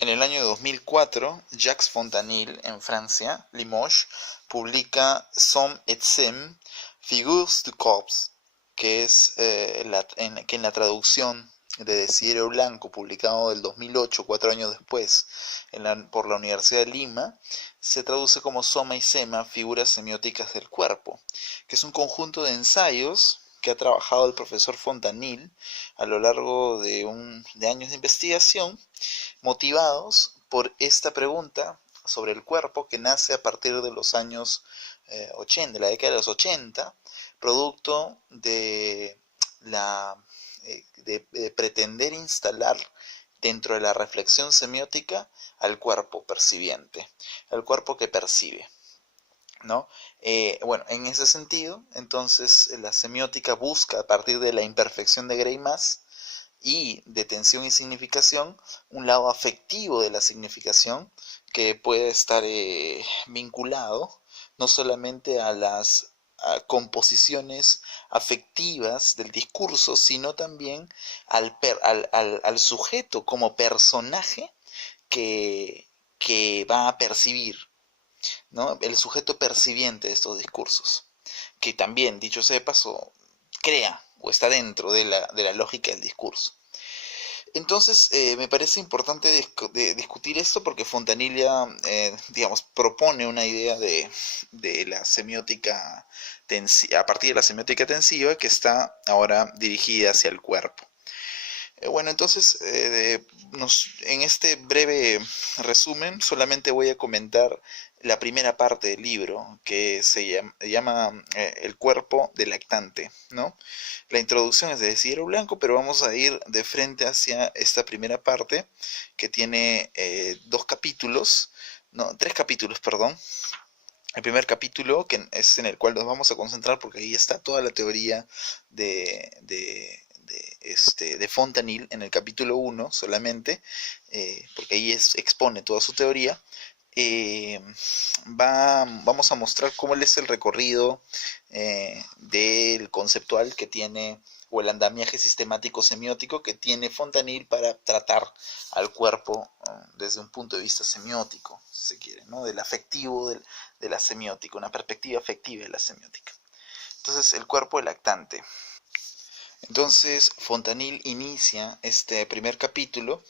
En el año 2004, Jacques Fontanille, en Francia, Limoges, publica Some et Sem, Figures du Corps, que es que en la traducción de Desiderio Blanco, publicado del 2008, 4 años después, por la Universidad de Lima, se traduce como Soma y Sema, figuras semióticas del cuerpo, que es un conjunto de ensayos que ha trabajado el profesor Fontanille a lo largo de años de investigación, motivados por esta pregunta sobre el cuerpo que nace a partir de los años 80, de la década de los 80, producto de pretender instalar dentro de la reflexión semiótica al cuerpo percibiente, al cuerpo que percibe, ¿no? Bueno, en ese sentido, entonces la semiótica busca a partir de la imperfección de Gray-Mass y de tensión y significación, un lado afectivo de la significación que puede estar vinculado no solamente a las composiciones afectivas del discurso, sino también al sujeto como personaje que va a percibir, ¿no? El sujeto percibiente de estos discursos, que también, dicho sea de paso, crea o está dentro de la lógica del discurso. Entonces, me parece importante discutir esto porque Fontanilla, digamos, propone una idea de la semiótica a partir de la semiótica tensiva que está ahora dirigida hacia el cuerpo. Bueno, entonces, en este breve resumen solamente voy a comentar la primera parte del libro, que llama El cuerpo del lactante, ¿no? La introducción es de Desiderio Blanco, pero vamos a ir de frente hacia esta primera parte, que tiene 2 capítulos, no, 3 capítulos, perdón. El primer capítulo, que es en el cual nos vamos a concentrar, porque ahí está toda la teoría de Fontanille, en el capítulo 1 solamente, porque ahí expone toda su teoría. eh, Vamos a mostrar cómo es el recorrido del conceptual que tiene, o el andamiaje sistemático semiótico que tiene Fontanille para tratar al cuerpo desde un punto de vista semiótico, si se quiere, ¿no? Del afectivo de la semiótica, una perspectiva afectiva de la semiótica. Entonces, el cuerpo del lactante. Entonces, Fontanille inicia este primer capítulo,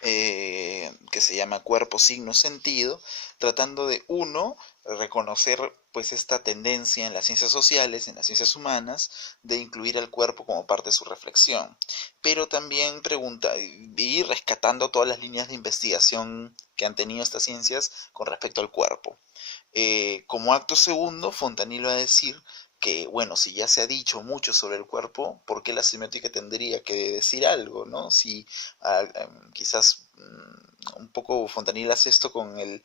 que se llama Cuerpo, Signo, Sentido, tratando de, uno, reconocer pues esta tendencia en las ciencias sociales, en las ciencias humanas, de incluir al cuerpo como parte de su reflexión, pero también pregunta, y rescatando todas las líneas de investigación que han tenido estas ciencias con respecto al cuerpo. Como acto segundo, Fontanille va a decir que, bueno, si ya se ha dicho mucho sobre el cuerpo, ¿por qué la semiótica tendría que decir algo, ¿no? Si quizás un poco Fontanille hace esto con el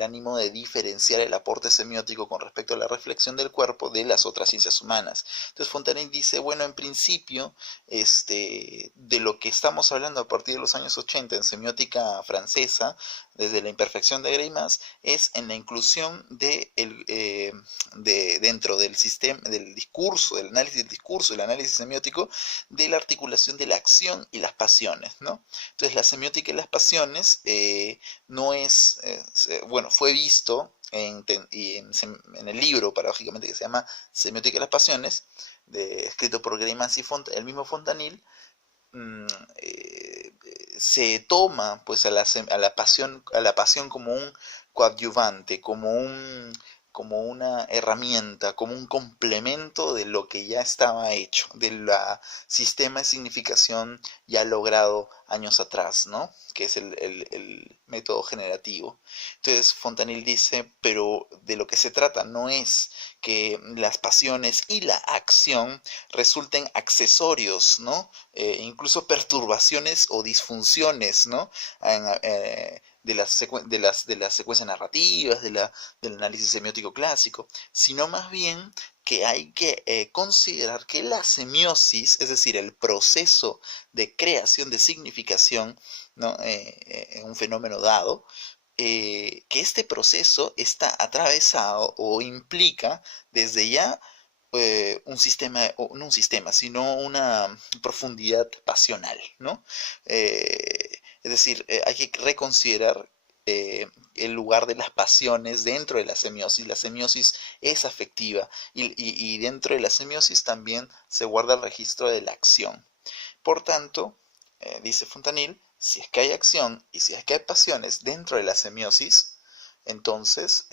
ánimo de diferenciar el aporte semiótico con respecto a la reflexión del cuerpo de las otras ciencias humanas. Entonces Fontanille dice, bueno, en principio, de lo que estamos hablando a partir de los años 80 en semiótica francesa, desde la imperfección de Greimas, es en la inclusión dentro del sistema, del discurso, del análisis del análisis semiótico, de la articulación de la acción y las pasiones, ¿no? Entonces la semiótica y las pasiones no es, bueno, fue visto en el libro, paradójicamente, que se llama Semiótica y las pasiones, escrito por Greimas y el mismo Fontanille. mm, eh, Se toma pues a la pasión como un coadyuvante, como una herramienta, como un complemento de lo que ya estaba hecho, del sistema de significación ya logrado años atrás, ¿no? Que es el método generativo. Entonces Fontanille dice, pero de lo que se trata no es que las pasiones y la acción resulten accesorios, ¿no? Incluso perturbaciones o disfunciones, ¿no? De las secuencias narrativas, del análisis semiótico clásico, sino más bien que hay que considerar que la semiosis, es decir, el proceso de creación de significación, ¿no? En un fenómeno dado, que este proceso está atravesado o implica desde ya un sistema, o no un sistema, sino una profundidad pasional, ¿no? Es decir, hay que reconsiderar el lugar de las pasiones dentro de la semiosis. La semiosis es afectiva y dentro de la semiosis también se guarda el registro de la acción. Por tanto, dice Fontanil, si es que hay acción y si es que hay pasiones dentro de la semiosis, entonces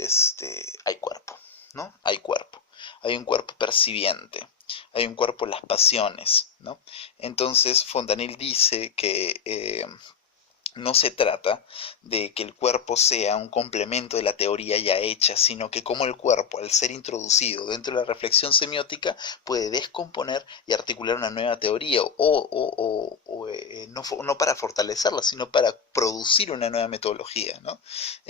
hay cuerpo, ¿no? Hay cuerpo. Hay un cuerpo percibiente, hay un cuerpo las pasiones, ¿no? Entonces Fontanil dice que no se trata de que el cuerpo sea un complemento de la teoría ya hecha, sino que como el cuerpo, al ser introducido dentro de la reflexión semiótica, puede descomponer y articular una nueva teoría, no para fortalecerla, sino para producir una nueva metodología, ¿no?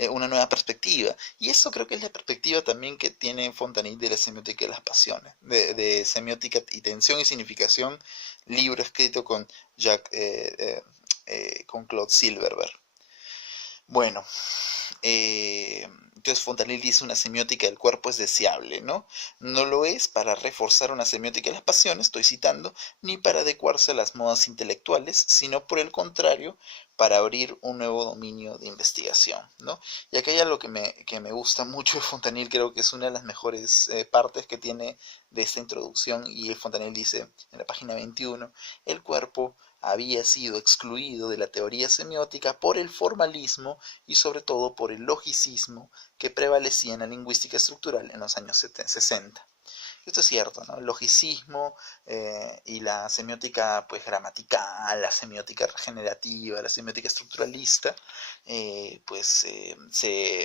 Una nueva perspectiva. Y eso creo que es la perspectiva también que tiene Fontanil de la semiótica de las pasiones, de semiótica y tensión y significación, libro escrito con con Claude Silverberg. Bueno, entonces Fontanil dice una semiótica del cuerpo es deseable, ¿no? No lo es para reforzar una semiótica de las pasiones, estoy citando, ni para adecuarse a las modas intelectuales, sino por el contrario, para abrir un nuevo dominio de investigación, ¿no? Y acá hay algo que me gusta mucho de Fontanil, creo que es una de las mejores partes que tiene de esta introducción, y Fontanil dice en la página 21, el cuerpo había sido excluido de la teoría semiótica por el formalismo y sobre todo por el logicismo que prevalecía en la lingüística estructural en los años 60. Esto es cierto, ¿no? El logicismo y la semiótica pues gramatical, la semiótica regenerativa, la semiótica estructuralista,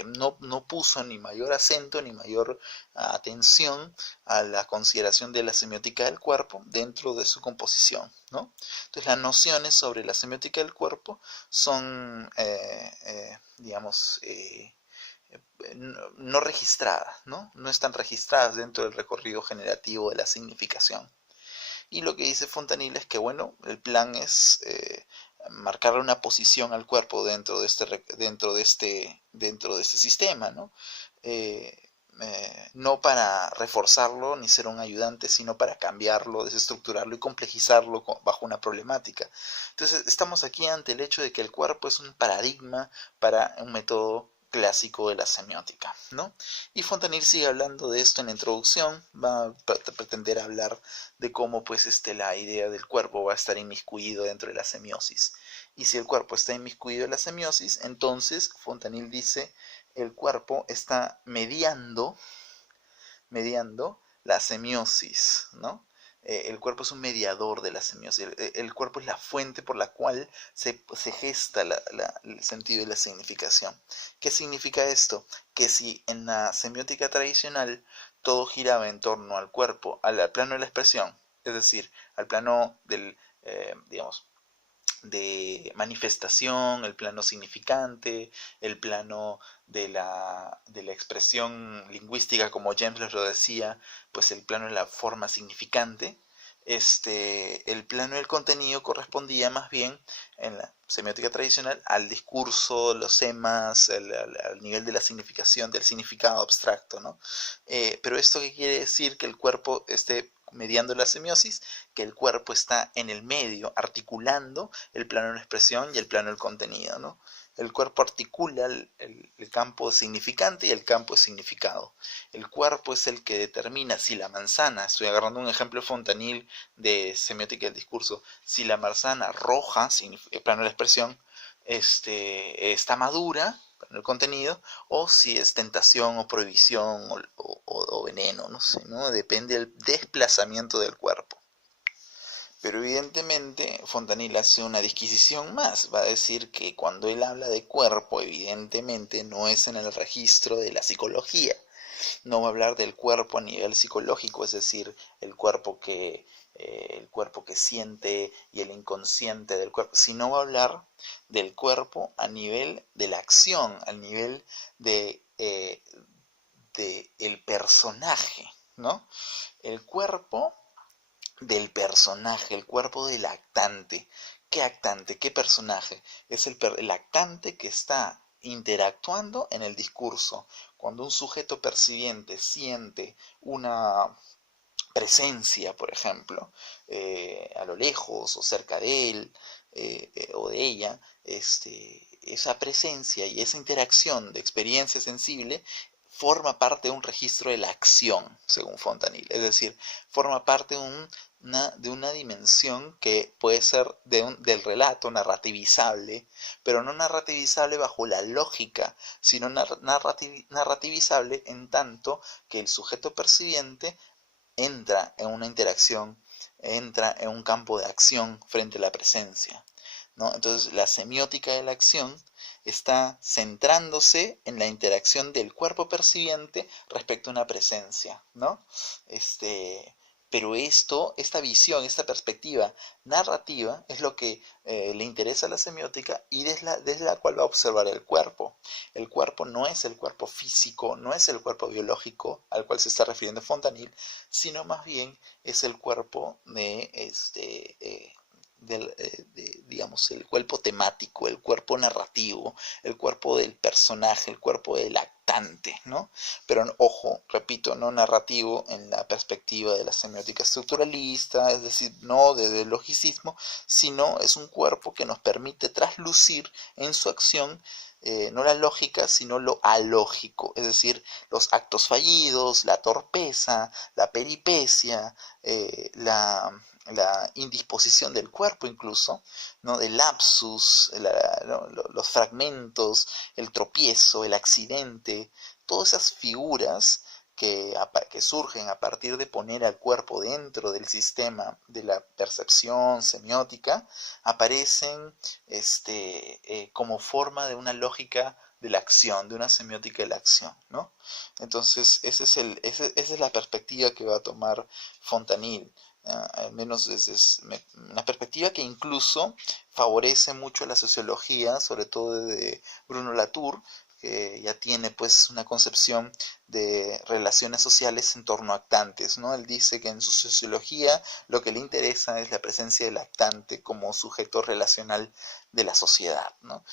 no puso ni mayor acento ni mayor atención a la consideración de la semiótica del cuerpo dentro de su composición, ¿no? Entonces las nociones sobre la semiótica del cuerpo son, digamos, no registradas, ¿no? No están registradas dentro del recorrido generativo de la significación. Y lo que dice Fontanil es que, bueno, el plan es marcarle una posición al cuerpo dentro de este sistema, ¿no? No para reforzarlo ni ser un ayudante, sino para cambiarlo, desestructurarlo y complejizarlo bajo una problemática. Entonces, estamos aquí ante el hecho de que el cuerpo es un paradigma para un método clásico de la semiótica, ¿no? Y Fontanil sigue hablando de esto en la introducción, va a pretender hablar de cómo pues la idea del cuerpo va a estar inmiscuido dentro de la semiosis. Y si el cuerpo está inmiscuido en la semiosis, entonces Fontanil dice el cuerpo está mediando la semiosis, ¿no? El cuerpo es un mediador de la semiosis. El cuerpo es la fuente por la cual se gesta el sentido y la significación. ¿Qué significa esto? Que si en la semiótica tradicional todo giraba en torno al cuerpo, al plano de la expresión, es decir, al plano del, digamos, de manifestación, el plano significante, el plano de la expresión lingüística, como James lo decía, pues el plano de la forma significante. El plano del contenido correspondía más bien en la semiótica tradicional al discurso, los temas, al nivel de la significación, del significado abstracto, ¿no? Pero esto qué quiere decir que el cuerpo esté mediando la semiosis, que el cuerpo está en el medio, articulando el plano de la expresión y el plano del contenido, ¿no? El cuerpo articula el campo significante y el campo de significado. El cuerpo es el que determina si la manzana, estoy agarrando un ejemplo de Fontanil de semiótica del discurso, si la manzana roja, el plano de la expresión, está madura, el contenido, o si es tentación o prohibición o veneno, no sé, ¿no? Depende del desplazamiento del cuerpo. Pero evidentemente Fontanil hace una disquisición más, va a decir que cuando él habla de cuerpo, evidentemente no es en el registro de la psicología, no va a hablar del cuerpo a nivel psicológico, es decir, el cuerpo que siente y el inconsciente del cuerpo, sino va a hablar del cuerpo a nivel de la acción, al nivel de el personaje, ¿no? El cuerpo del personaje, el cuerpo del actante. ¿Qué actante? ¿Qué personaje? Es el actante que está interactuando en el discurso. Cuando un sujeto percibiente siente una presencia, por ejemplo, a lo lejos o cerca de él, o de ella, esa presencia y esa interacción de experiencia sensible forma parte de un registro de la acción, según Fontanil. Es decir, forma parte de una dimensión que puede ser del relato narrativizable, pero no narrativizable bajo la lógica, sino narrativizable en tanto que el sujeto percibiente entra en una interacción, entra en un campo de acción frente a la presencia, ¿no? Entonces la semiótica de la acción está centrándose en la interacción del cuerpo percibiente respecto a una presencia, ¿no? Pero esta visión, esta perspectiva narrativa es lo que le interesa a la semiótica y desde la cual va a observar el cuerpo. El cuerpo no es el cuerpo físico, no es el cuerpo biológico al cual se está refiriendo Fontanil, sino más bien es el cuerpo digamos, el cuerpo temático, el cuerpo narrativo, el cuerpo del personaje, el cuerpo del actante, ¿no? Pero ojo, repito, no narrativo en la perspectiva de la semiótica estructuralista, es decir, no desde el logicismo, sino es un cuerpo que nos permite traslucir en su acción no la lógica, sino lo alógico, es decir, los actos fallidos, la torpeza, la peripecia, la indisposición del cuerpo incluso, ¿no? El lapsus, los fragmentos, el tropiezo, el accidente, todas esas figuras que surgen a partir de poner al cuerpo dentro del sistema de la percepción semiótica, aparecen como forma de una lógica de la acción, de una semiótica de la acción, ¿no? Entonces, esa es la perspectiva que va a tomar Fontanil. Al menos desde una perspectiva que incluso favorece mucho la sociología, sobre todo de Bruno Latour, que ya tiene pues una concepción de relaciones sociales en torno a actantes, ¿no? Él dice que en su sociología lo que le interesa es la presencia del actante como sujeto relacional de la sociedad, ¿no?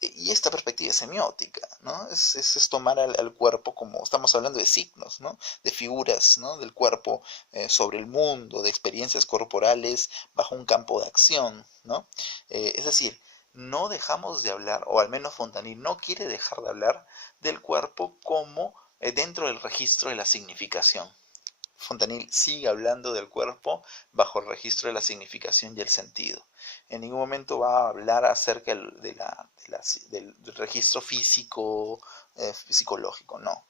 Y esta perspectiva es semiótica, ¿no? Es tomar al cuerpo como, estamos hablando de signos, ¿no? De figuras, ¿no? Del cuerpo sobre el mundo, de experiencias corporales bajo un campo de acción, ¿no? Es decir, no dejamos de hablar, o al menos Fontanil no quiere dejar de hablar del cuerpo como dentro del registro de la significación. Fontanil sigue hablando del cuerpo bajo el registro de la significación y el sentido. En ningún momento va a hablar acerca del registro físico, psicológico, no.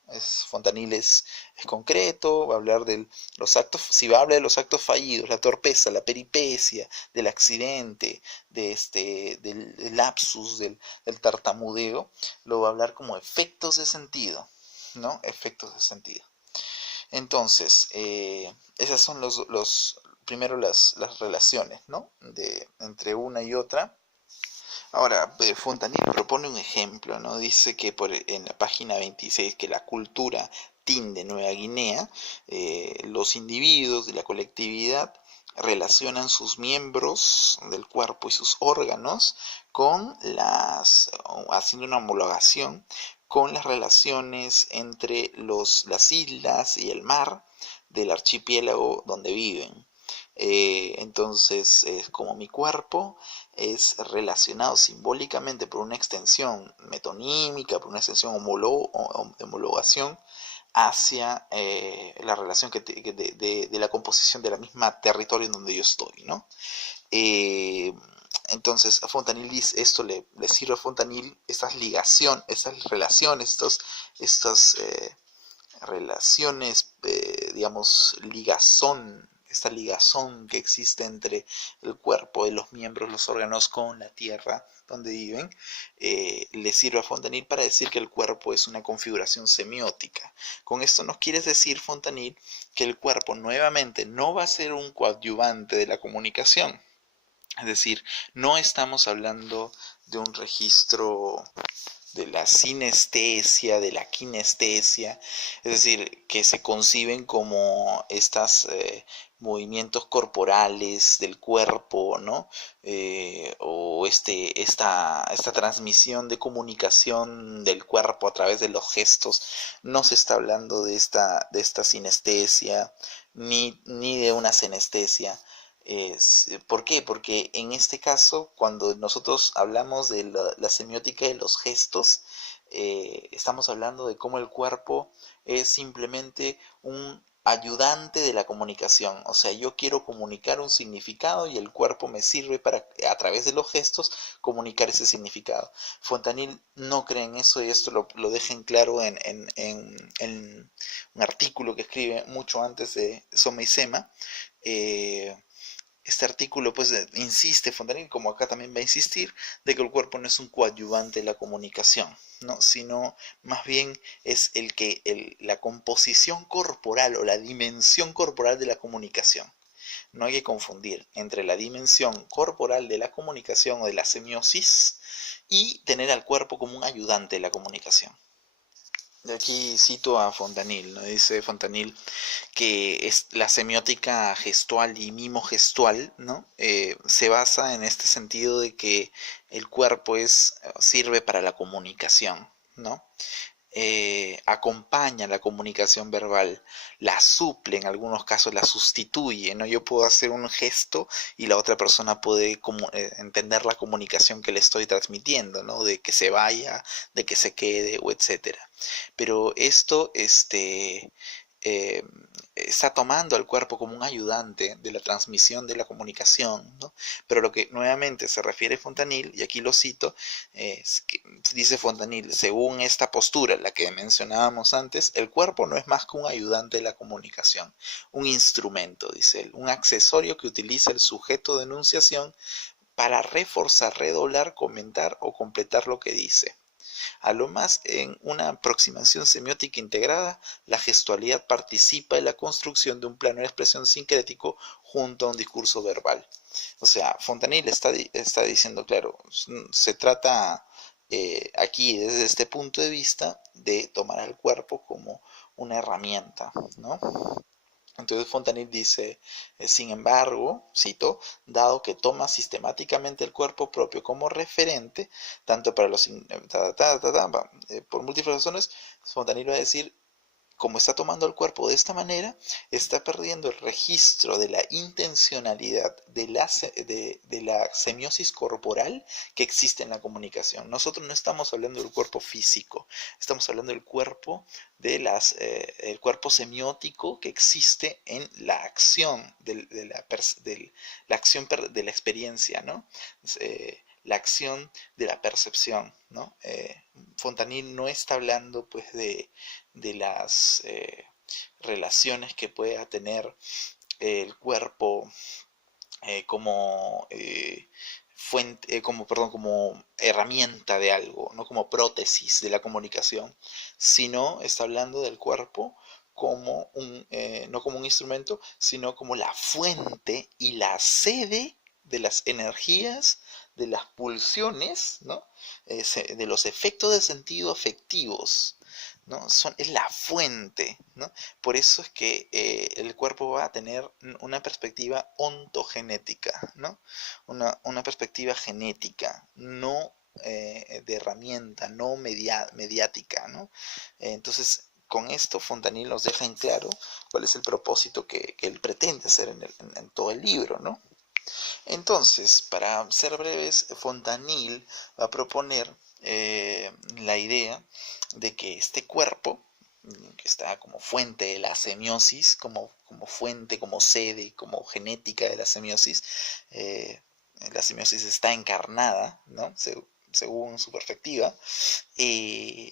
Fontanil es concreto, va a hablar de los actos, si va a hablar de los actos fallidos, la torpeza, la peripecia, del accidente, del lapsus, del tartamudeo, lo va a hablar como efectos de sentido, ¿no? Efectos de sentido. Entonces, esas son primero las relaciones, ¿no? Entre una y otra. Ahora, Fontanil propone un ejemplo, ¿no? Dice que en la página 26 que la cultura TIN de Nueva Guinea, los individuos de la colectividad relacionan sus miembros del cuerpo y sus órganos haciendo una homologación con las relaciones entre las islas y el mar del archipiélago donde viven. Entonces, como mi cuerpo es relacionado simbólicamente por una extensión metonímica, por una extensión de homologación hacia la relación de la composición de la misma territorio en donde yo estoy, ¿no? Entonces a Fontanil esto le sirve a Fontanil estas relaciones, estas relaciones, digamos, esta ligazón que existe entre el cuerpo de los miembros, los órganos con la tierra donde viven, le sirve a Fontanil para decir que el cuerpo es una configuración semiótica. Con esto nos quiere decir Fontanil que el cuerpo nuevamente no va a ser un coadyuvante de la comunicación. Es decir, no estamos hablando de un registro de la sinestesia, de la kinestesia, es decir, que se conciben como estos movimientos corporales del cuerpo, ¿no? O esta transmisión de comunicación del cuerpo a través de los gestos. No se está hablando de esta sinestesia, ni de una senestesia, ¿Por qué? Porque en este caso, cuando nosotros hablamos de la semiótica de los gestos, estamos hablando de cómo el cuerpo es simplemente un ayudante de la comunicación. O sea, yo quiero comunicar un significado y el cuerpo me sirve para, a través de los gestos, comunicar ese significado. Fontanil no cree en eso y esto lo deja en claro en un artículo que escribe mucho antes de Soma y Sema. Eh, este artículo pues insiste, Fontanil, como acá también va a insistir, de que el cuerpo no es un coadyuvante de la comunicación, ¿no? Sino más bien es la composición corporal o la dimensión corporal de la comunicación. No hay que confundir entre la dimensión corporal de la comunicación o de la semiosis y tener al cuerpo como un ayudante de la comunicación. De aquí cito a Fontanil, ¿no? Dice Fontanil que es la semiótica gestual y mimo-gestual, ¿no? Se basa en este sentido de que el cuerpo sirve para la comunicación, ¿no? Acompaña la comunicación verbal, la suple, en algunos casos la sustituye, ¿no? Yo puedo hacer un gesto y la otra persona puede entender la comunicación que le estoy transmitiendo, ¿no? De que se vaya, de que se quede, o etcétera. Pero esto, eh, está tomando al cuerpo como un ayudante de la transmisión de la comunicación, ¿no? Pero lo que nuevamente se refiere Fontanil, y aquí lo cito, es que, dice Fontanil, según esta postura, la que mencionábamos antes, el cuerpo no es más que un ayudante de la comunicación, un instrumento, dice él, un accesorio que utiliza el sujeto de enunciación para reforzar, redoblar, comentar o completar lo que dice. A lo más, en una aproximación semiótica integrada, la gestualidad participa en la construcción de un plano de expresión sincrético junto a un discurso verbal. O sea, Fontanil está diciendo, claro, se trata aquí desde este punto de vista de tomar al cuerpo como una herramienta, ¿no? Entonces Fontanil dice, sin embargo, cito, dado que toma sistemáticamente el cuerpo propio como referente, tanto para los... por múltiples razones, Fontanil va a decir, como está tomando el cuerpo de esta manera, está perdiendo el registro de la intencionalidad de la semiosis corporal que existe en la comunicación. Nosotros no estamos hablando del cuerpo físico, estamos hablando del cuerpo el cuerpo semiótico que existe en la acción la acción de la experiencia, ¿no? La acción de la percepción, ¿no? Fontanil no está hablando pues de las relaciones que pueda tener el cuerpo como fuente, como herramienta de algo, no como prótesis de la comunicación, sino está hablando del cuerpo como no como un instrumento, sino como la fuente y la sede de las energías, de las pulsiones, ¿no? De los efectos de sentido afectivos, ¿no? Es la fuente, ¿no? Por eso es que el cuerpo va a tener una perspectiva ontogenética, ¿no? Una perspectiva genética, no de herramienta, no mediática, ¿no? Entonces, con esto Fontanil nos deja en claro cuál es el propósito que él pretende hacer en todo el libro, ¿no? Entonces, para ser breves, Fontanil va a proponer la idea de que este cuerpo, que está como fuente de la semiosis, como fuente, como sede, como genética de la semiosis está encarnada, ¿no? Según su perspectiva,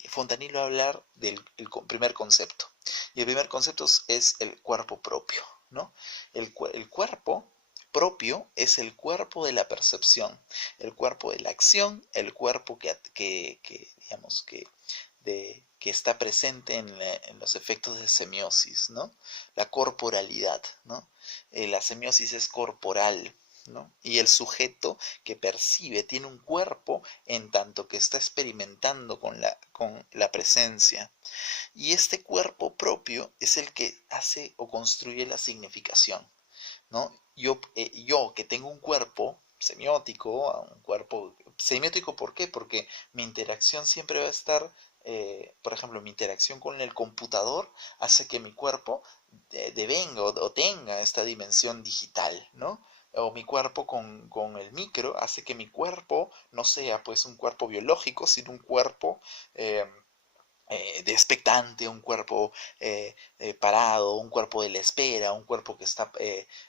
Fontanil va a hablar del primer concepto. Y el primer concepto es el cuerpo propio, ¿no? El cuerpo propio es el cuerpo de la percepción, el cuerpo de la acción, el cuerpo digamos, que está presente en los efectos de semiosis, ¿no? La corporalidad, ¿no? La semiosis es corporal, ¿no? Y el sujeto que percibe tiene un cuerpo en tanto que está experimentando con la presencia. Y este cuerpo propio es el que hace o construye la significación, ¿no? Yo que tengo un cuerpo semiótico, ¿por qué? Porque mi interacción siempre va a estar, por ejemplo, mi interacción con el computador hace que mi cuerpo devenga o tenga esta dimensión digital, ¿no? o mi cuerpo con el micro hace que mi cuerpo no sea pues un cuerpo biológico, sino un cuerpo eh, de expectante, un cuerpo parado, un cuerpo de la espera, un cuerpo que está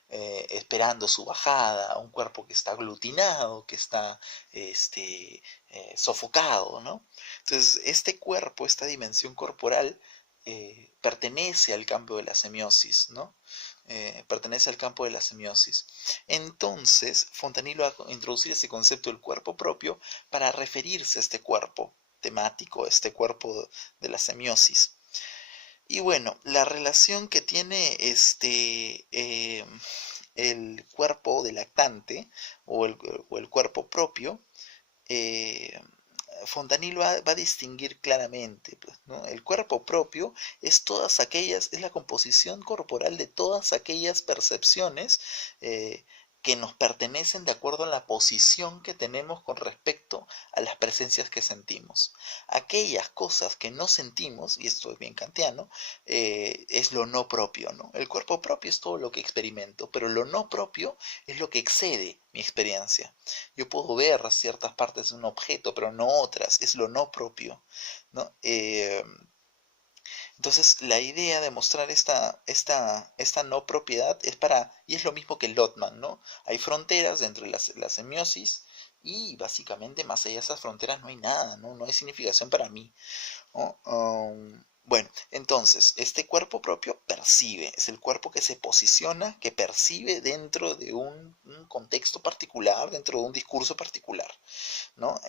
esperando su bajada, un cuerpo que está aglutinado, que está sofocado, ¿no? Entonces, este cuerpo, esta dimensión corporal, pertenece al campo de la semiosis, ¿no? Pertenece al campo de la semiosis. Entonces, Fontanillo va a introducir ese concepto del cuerpo propio para referirse a este cuerpo temático, este cuerpo de la semiosis. Y bueno, la relación que tiene el cuerpo del lactante o el cuerpo propio, eh, Fontanil va a distinguir claramente, pues, ¿no? El cuerpo propio es la composición corporal de todas aquellas percepciones eh, que nos pertenecen de acuerdo a la posición que tenemos con respecto a las presencias que sentimos. Aquellas cosas que no sentimos, y esto es bien kantiano, es lo no propio, ¿no? El cuerpo propio es todo lo que experimento, pero lo no propio es lo que excede mi experiencia. Yo puedo ver ciertas partes de un objeto, pero no otras, es lo no propio, ¿no? Entonces, la idea de mostrar esta no propiedad es y es lo mismo que el Lotman, ¿no? Hay fronteras dentro de la semiosis y básicamente más allá de esas fronteras no hay nada, ¿no? No hay significación para mí, ¿no? Bueno, entonces, este cuerpo propio percibe, es el cuerpo que se posiciona, que percibe dentro de un contexto particular, dentro de un discurso particular, ¿no?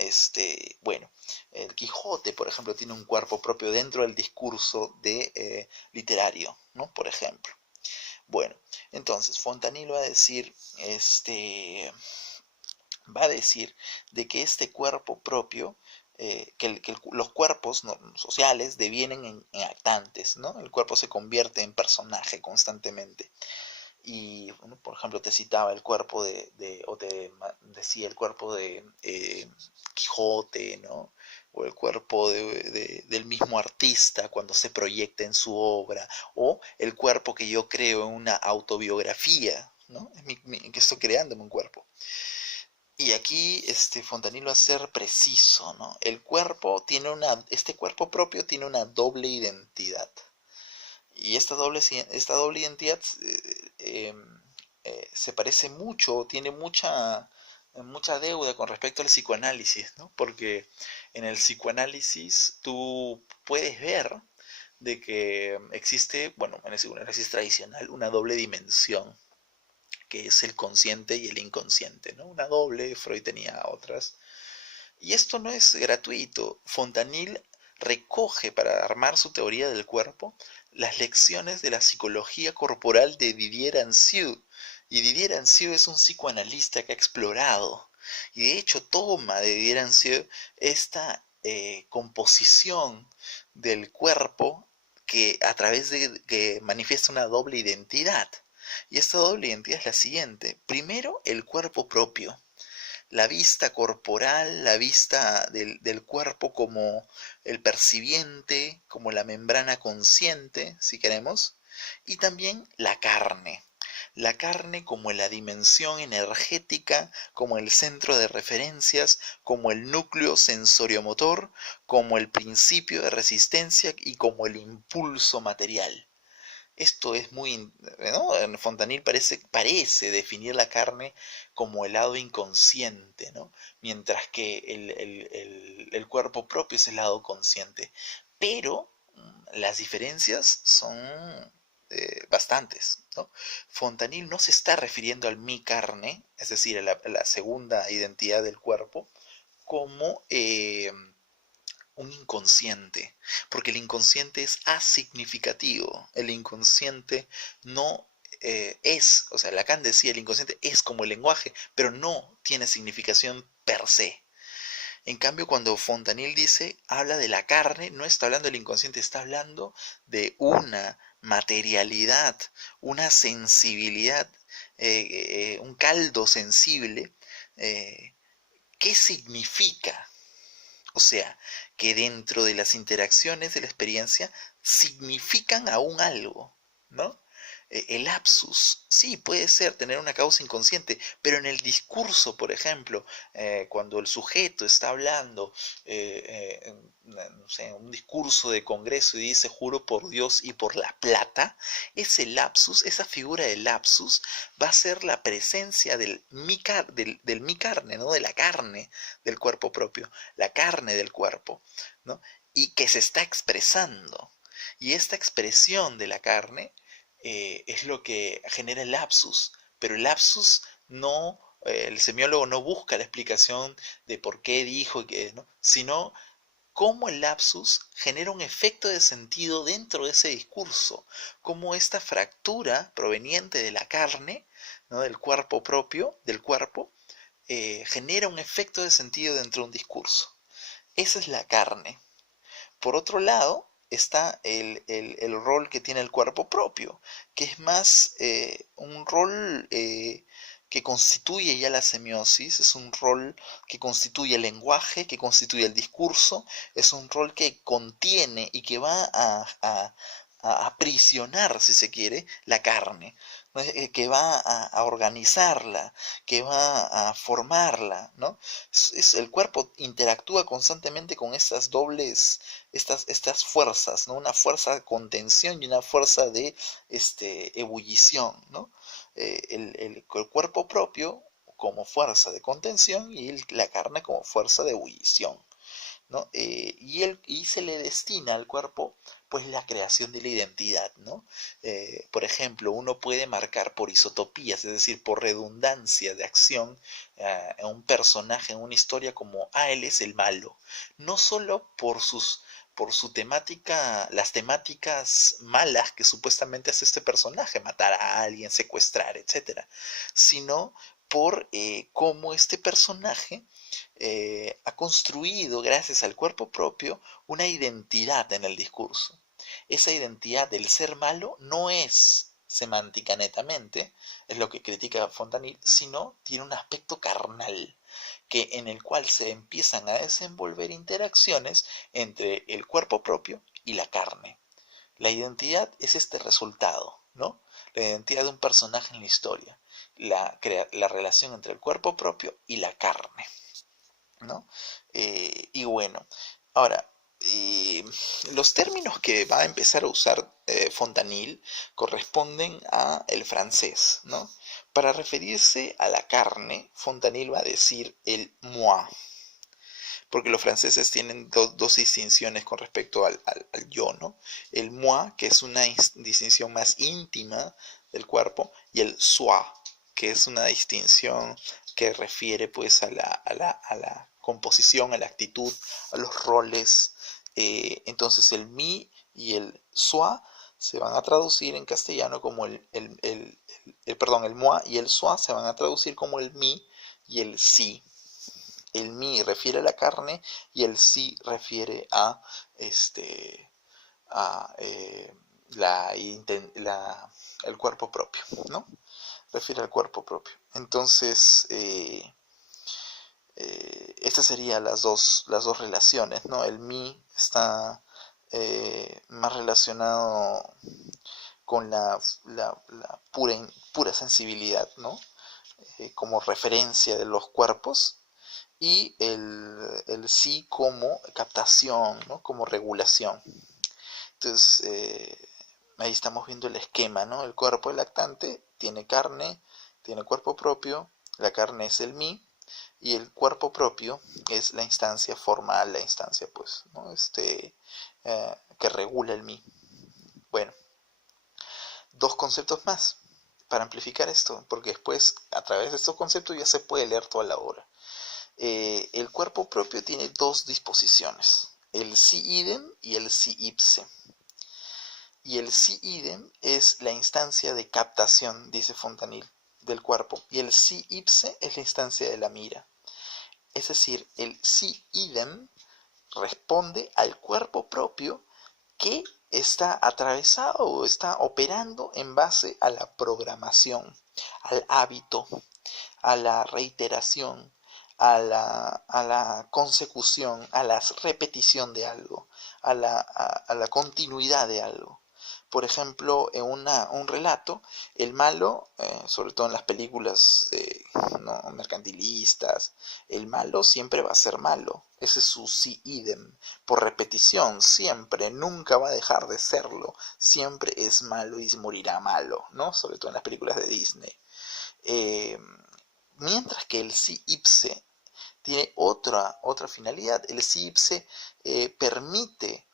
Bueno, el Quijote, por ejemplo, tiene un cuerpo propio dentro del discurso literario, ¿no? Por ejemplo. Bueno, entonces, Fontanil va a decir de que este cuerpo propio, los cuerpos sociales devienen en actantes, ¿no? El cuerpo se convierte en personaje constantemente. Y, bueno, por ejemplo, te citaba el cuerpo o te decía el cuerpo de Quijote, ¿no? O el cuerpo del mismo artista cuando se proyecta en su obra, o el cuerpo que yo creo en una autobiografía, ¿no? Que estoy creándome un cuerpo. Y aquí Fontanillo va a ser preciso, ¿no? Este cuerpo propio tiene una doble identidad. Y esta doble identidad se parece mucho, tiene mucha deuda con respecto al psicoanálisis, ¿no? Porque en el psicoanálisis tú puedes ver de que existe, bueno, en el psicoanálisis tradicional, una doble dimensión, que es el consciente y el inconsciente, ¿no? Una doble, Freud tenía otras. Y esto no es gratuito. Fontanil recoge para armar su teoría del cuerpo las lecciones de la psicología corporal de Didier Anzieu. Y Didier Anzieu es un psicoanalista que ha explorado. Y de hecho toma de Didier Anzieu esta composición del cuerpo a través de que manifiesta una doble identidad. Y esta doble identidad es la siguiente. Primero, el cuerpo propio, la vista corporal, la vista del cuerpo como el percibiente, como la membrana consciente, si queremos, y también la carne como la dimensión energética, como el centro de referencias, como el núcleo sensoriomotor, como el principio de resistencia y como el impulso material. Esto es muy, ¿no? En Fontanil parece definir la carne como el lado inconsciente, ¿no? Mientras que el cuerpo propio es el lado consciente. Pero las diferencias son bastantes, ¿no? Fontanil no se está refiriendo al mi carne, es decir, a la segunda identidad del cuerpo, como un inconsciente, porque el inconsciente es asignificativo, el inconsciente no o sea, Lacan decía, el inconsciente es como el lenguaje, pero no tiene significación per se. En cambio, cuando Fontanil habla de la carne, no está hablando del inconsciente, está hablando de una materialidad, una sensibilidad, un caldo sensible. ¿Qué significa? O sea, que dentro de las interacciones de la experiencia significan aún algo, ¿no? El lapsus, sí, puede ser tener una causa inconsciente, pero en el discurso, por ejemplo, cuando el sujeto está hablando, no sé, un discurso de congreso y dice juro por Dios y por la plata, ese lapsus, esa figura de lapsus, va a ser la presencia del mi carne, ¿no? De la carne del cuerpo propio, la carne del cuerpo, ¿no? Y que se está expresando. Y esta expresión de la carne es lo que genera el lapsus, pero el lapsus no, el semiólogo no busca la explicación de por qué dijo, ¿no? Sino cómo el lapsus genera un efecto de sentido dentro de ese discurso, cómo esta fractura proveniente de la carne, ¿no? Del cuerpo propio, del cuerpo, genera un efecto de sentido dentro de un discurso. Esa es la carne. Por otro lado, está el rol que tiene el cuerpo propio, que es más un rol que constituye ya la semiosis, es un rol que constituye el lenguaje, que constituye el discurso, es un rol que contiene y que va a aprisionar, si se quiere, la carne, ¿no? Que va a organizarla, que va a formarla, ¿no? El cuerpo interactúa constantemente con estas fuerzas, ¿no? Una fuerza de contención y una fuerza de ebullición, ¿no? El cuerpo propio como fuerza de contención y la carne como fuerza de ebullición, ¿no? Y se le destina al cuerpo pues la creación de la identidad, ¿no? Por ejemplo, uno puede marcar por isotopías, es decir, por redundancia de acción a un personaje en una historia como, él es el malo, no solo por su temática, las temáticas malas que supuestamente hace este personaje, matar a alguien, secuestrar, etcétera, sino por cómo este personaje ha construido, gracias al cuerpo propio, una identidad en el discurso. Esa identidad del ser malo no es semántica netamente, es lo que critica Fontanil, sino tiene un aspecto carnal, en el cual se empiezan a desenvolver interacciones entre el cuerpo propio y la carne. La identidad es este resultado, ¿no? La identidad de un personaje en la historia, la relación entre el cuerpo propio y la carne, ¿no? Y bueno, ahora, los términos que va a empezar a usar Fontanil corresponden a el francés, ¿no? Para referirse a la carne, Fontanil va a decir el moi, porque los franceses tienen dos distinciones con respecto al yo, ¿no? El moi, que es una distinción más íntima del cuerpo, y el soi, que es una distinción que refiere pues a la composición, a la actitud, a los roles. Entonces el mi y el soi se van a traducir en castellano como el moi y el soi se van a traducir como el mi y el sí. El mi refiere a la carne y el sí refiere a a el cuerpo propio, ¿no? Refiere al cuerpo propio. Entonces, estas serían las dos relaciones, ¿no? El mi está más relacionado con la pura sensibilidad, ¿no? Como referencia de los cuerpos, y el sí como captación, ¿no? Como regulación. Entonces, ahí estamos viendo el esquema, ¿no? El cuerpo del lactante tiene carne, tiene cuerpo propio, la carne es el mí, y el cuerpo propio es la instancia formal, la instancia, pues, ¿no? Que regula el mí. Bueno, dos conceptos más para amplificar esto, porque después, a través de estos conceptos, ya se puede leer toda la obra. El cuerpo propio tiene dos disposiciones, el si idem y el si ipse. Y el si idem es la instancia de captación, dice Fontanil, del cuerpo, y el si ipse es la instancia de la mira. Es decir, el si idem responde al cuerpo propio que está atravesado o está operando en base a la programación, al hábito, a la reiteración, a la consecución, a la repetición de algo, a la continuidad de algo. Por ejemplo, en un relato, el malo, sobre todo en las películas ¿no? mercantilistas, el malo siempre va a ser malo. Ese es su si idem, por repetición, siempre, nunca va a dejar de serlo. Siempre es malo y morirá malo, ¿no? Sobre todo en las películas de Disney. Eh, Mientras que el si ipse tiene otra finalidad. El si ipse permite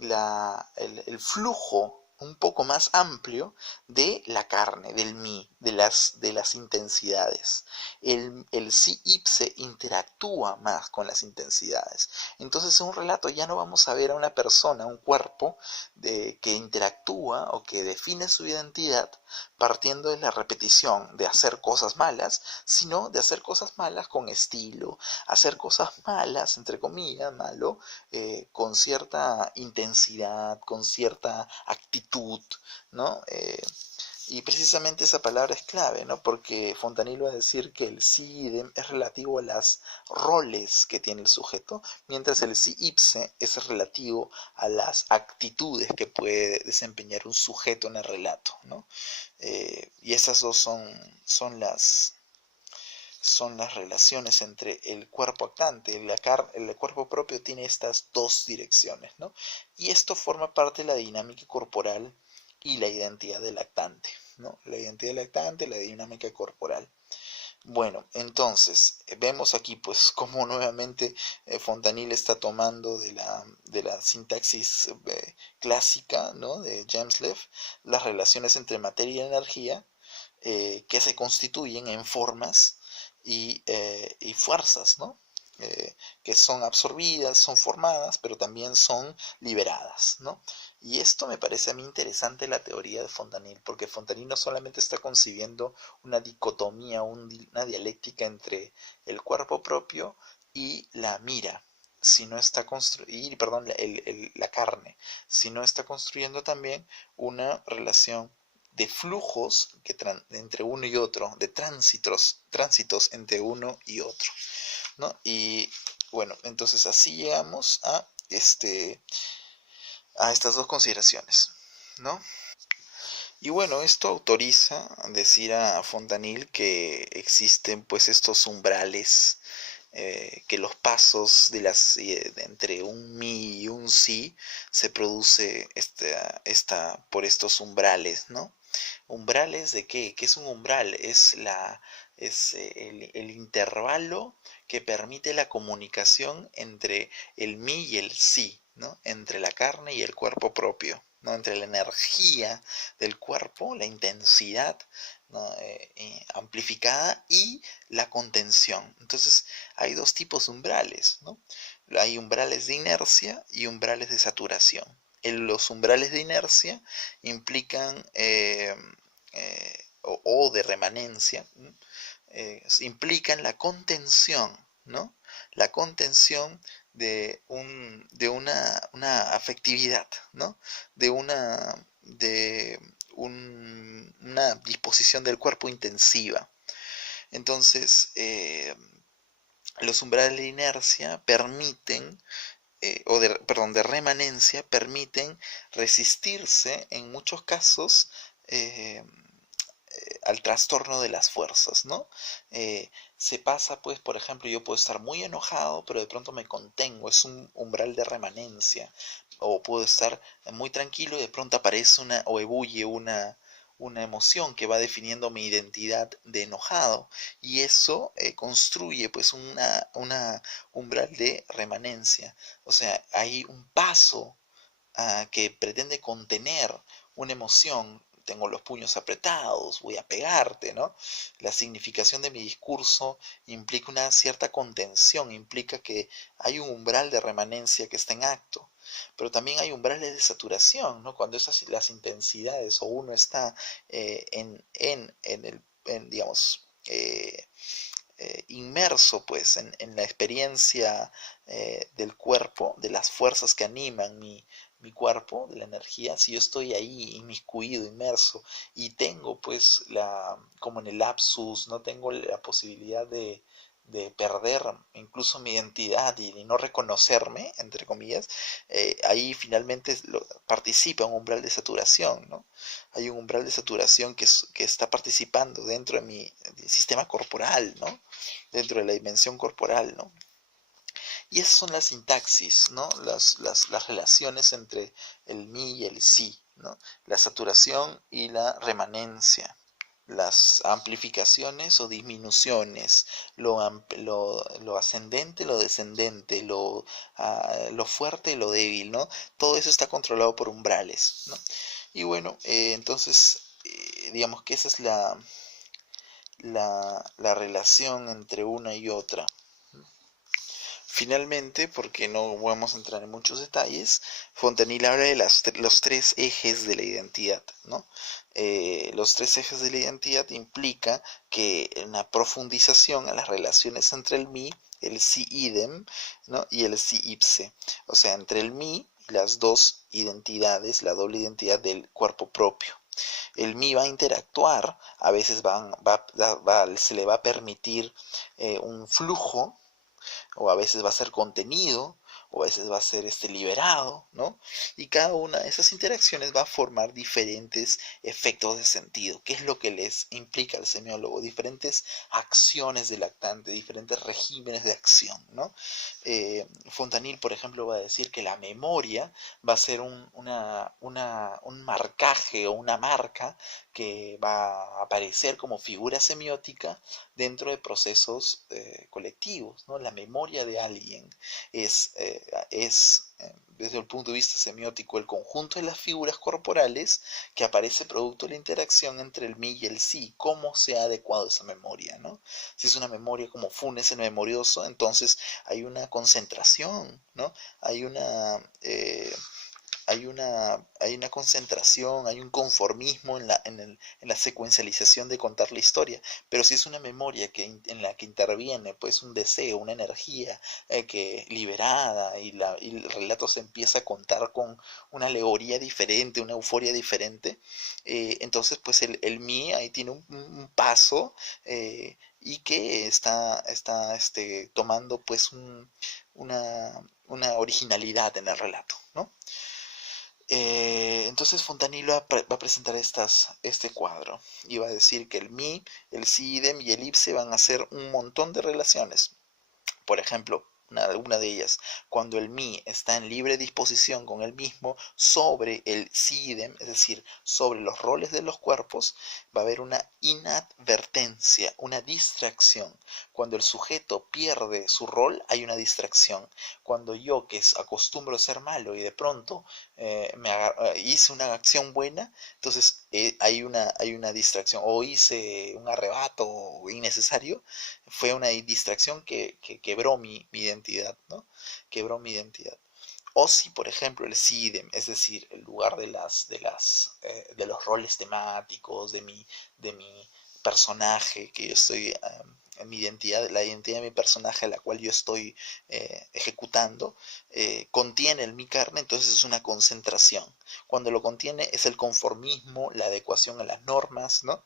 el flujo un poco más amplio de la carne, del mí, de las intensidades. El si ipse interactúa más con las intensidades. Entonces en un relato ya no vamos a ver a una persona, un cuerpo que interactúa o que define su identidad partiendo de la repetición de hacer cosas malas, sino de hacer cosas malas con estilo, hacer cosas malas, entre comillas, malo, con cierta intensidad, con cierta actitud, ¿no? Y precisamente esa palabra es clave, ¿no? Porque Fontanil va a decir que el si idem es relativo a las roles que tiene el sujeto, mientras el si ipse es relativo a las actitudes que puede desempeñar un sujeto en el relato, ¿no? Y esas dos son las relaciones entre el cuerpo actante. El cuerpo propio tiene estas dos direcciones, ¿no? Y esto forma parte de la dinámica corporal y la identidad del actante, ¿no? La identidad del actante, la dinámica corporal. Bueno, entonces vemos aquí pues cómo nuevamente Fontanil está tomando de la sintaxis clásica, ¿no? De James Leff, las relaciones entre materia y energía que se constituyen en formas y fuerzas, ¿no? Que son absorbidas, son formadas, pero también son liberadas, ¿no? Y esto me parece a mí interesante la teoría de Fontanil, porque Fontanil no solamente está concibiendo una dicotomía, una dialéctica entre el cuerpo propio y la mira, sino está perdón, la carne, sino está construyendo también una relación de flujos entre uno y otro, de tránsitos entre uno y otro, ¿no? Y bueno, entonces así llegamos a estas dos consideraciones, ¿no? Y bueno, esto autoriza decir a Fontanil que existen pues estos umbrales, que los pasos entre un mi y un si se produce por estos umbrales, ¿no? ¿Umbrales de qué? ¿Qué es un umbral? Es el intervalo que permite la comunicación entre el mí y el sí, ¿no? Entre la carne y el cuerpo propio, ¿no? Entre la energía del cuerpo, la intensidad, ¿no? Amplificada y la contención. Entonces hay dos tipos de umbrales, ¿no? Hay umbrales de inercia y umbrales de saturación. Los umbrales de inercia implican o de remanencia, implican la contención, ¿no? La contención de una afectividad, ¿no? De una disposición del cuerpo intensiva. Entonces, los umbrales de inercia permiten de remanencia permiten resistirse en muchos casos al trastorno de las fuerzas, ¿no? Se pasa, pues, por ejemplo, yo puedo estar muy enojado, pero de pronto me contengo, es un umbral de remanencia, o puedo estar muy tranquilo y de pronto aparece o ebulle una emoción que va definiendo mi identidad de enojado, y eso construye pues una umbral de remanencia. O sea, hay un paso que pretende contener una emoción. Tengo los puños apretados, voy a pegarte, ¿no? La significación de mi discurso implica una cierta contención, implica que hay un umbral de remanencia que está en acto. Pero también hay umbrales de saturación, ¿no? Cuando las intensidades o uno está digamos, inmerso pues en la experiencia del cuerpo, de las fuerzas que animan mi cuerpo, de la energía. Si yo estoy ahí inmiscuido, inmerso, y tengo pues como en el lapsus, no tengo la posibilidad perder incluso mi identidad y de no reconocerme, entre comillas, ahí finalmente participa un umbral de saturación, ¿no? Hay un umbral de saturación que está participando dentro de mi sistema corporal, ¿no? Dentro de la dimensión corporal, ¿no? Y esas son las sintaxis, ¿no? Las relaciones entre el mi y el sí, ¿no? La saturación y la remanencia, las amplificaciones o disminuciones, lo ascendente, lo descendente, lo fuerte y lo débil, ¿no? Todo eso está controlado por umbrales, ¿no? Y bueno, entonces, digamos que esa es la relación entre una y otra. Finalmente, porque no vamos a entrar en muchos detalles, Fontanil habla de los tres ejes de la identidad, ¿no? Los tres ejes de la identidad implica que una profundización a las relaciones entre el mí, el si idem, ¿no? Y el si ipse, o sea, entre el mí y las dos identidades, la doble identidad del cuerpo propio. El mí va a interactuar, a veces se le va a permitir un flujo, o a veces va a ser contenido, o a veces va a ser liberado, ¿no? Y cada una de esas interacciones va a formar diferentes efectos de sentido. ¿Qué es lo que les implica al semiólogo? Diferentes acciones del lactante, diferentes regímenes de acción, ¿no? Fontanil, por ejemplo, va a decir que la memoria va a ser un marcaje o una marca que va a aparecer como figura semiótica dentro de procesos colectivos, ¿no? La memoria de alguien desde el punto de vista semiótico, el conjunto de las figuras corporales que aparece producto de la interacción entre el mí y el sí, cómo se ha adecuado esa memoria, ¿no? Si es una memoria como Funes el memorioso, entonces hay una concentración, ¿no? Hay una... hay una concentración, hay un conformismo en la secuencialización de contar la historia, pero si es una memoria en la que interviene pues un deseo, una energía liberada y el relato se empieza a contar con una alegoría diferente, una euforia diferente, entonces pues el mí ahí tiene un paso y que está tomando pues una originalidad en el relato, ¿no? Entonces Fontanillo va a presentar este cuadro y va a decir que el mi, el si idem y el ipse van a ser un montón de relaciones. Por ejemplo, una de ellas, cuando el mi está en libre disposición con el mismo sobre el si idem, es decir, sobre los roles de los cuerpos, va a haber una inadvertencia, una distracción. Cuando el sujeto pierde su rol, hay una distracción. Cuando yo, que acostumbro a ser malo y de pronto hice una acción buena, entonces hay una distracción. O hice un arrebato innecesario, fue una distracción que quebró mi identidad, ¿no? Quebró mi identidad. O si, por ejemplo, el SIDEM, es decir, el lugar de los roles temáticos, de mi personaje que yo estoy, en mi identidad, la identidad de mi personaje a la cual yo estoy ejecutando, contiene el mi carne, entonces es una concentración. Cuando lo contiene es el conformismo, la adecuación a las normas, ¿no?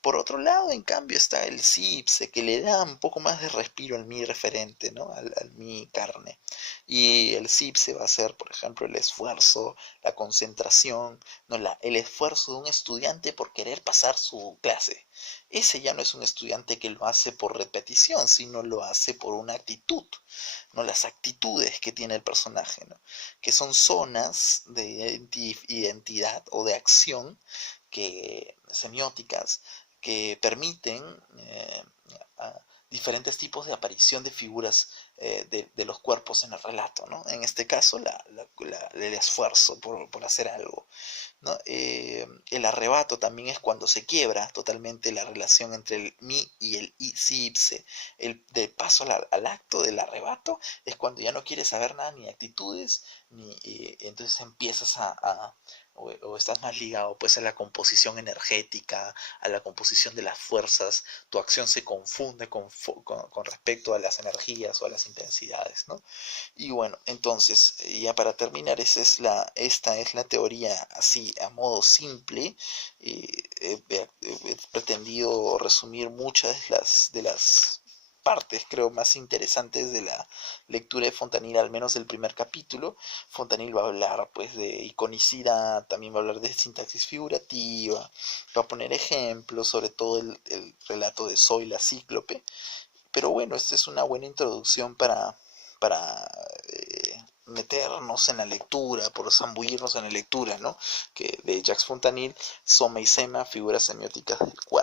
Por otro lado, en cambio, está el CIPSE, que le da un poco más de respiro al mi referente, ¿no? Al mi carne. Y el CIPSE va a ser, por ejemplo, el esfuerzo, la concentración, ¿no? El esfuerzo de un estudiante por querer pasar su clase. Ese ya no es un estudiante que lo hace por repetición, sino lo hace por una actitud, ¿no? Las actitudes que tiene el personaje, ¿no? Que son zonas de identidad o de acción semióticas que permiten a diferentes tipos de aparición de figuras de los cuerpos en el relato, ¿no? En este caso, el esfuerzo por hacer algo, ¿no? El arrebato también es cuando se quiebra totalmente la relación entre el mi y el si ipse. El de paso al acto del arrebato es cuando ya no quieres saber nada ni actitudes, entonces empiezas o estás más ligado pues a la composición energética, a la composición de las fuerzas, tu acción se confunde con respecto a las energías o a las intensidades, ¿no? Y bueno, entonces, ya para terminar, esta es la teoría así a modo simple. He pretendido resumir muchas de las partes, creo, más interesantes de la lectura de Fontanil, al menos del primer capítulo. Fontanil va a hablar pues de iconicidad, también va a hablar de sintaxis figurativa, va a poner ejemplos, sobre todo el relato de Zoe la cíclope. Pero bueno, esta es una buena introducción para meternos en la lectura, por zambullirnos en la lectura, ¿no? Que de Jacques Fontanil, Soma y Sema, figuras semióticas del cuadro.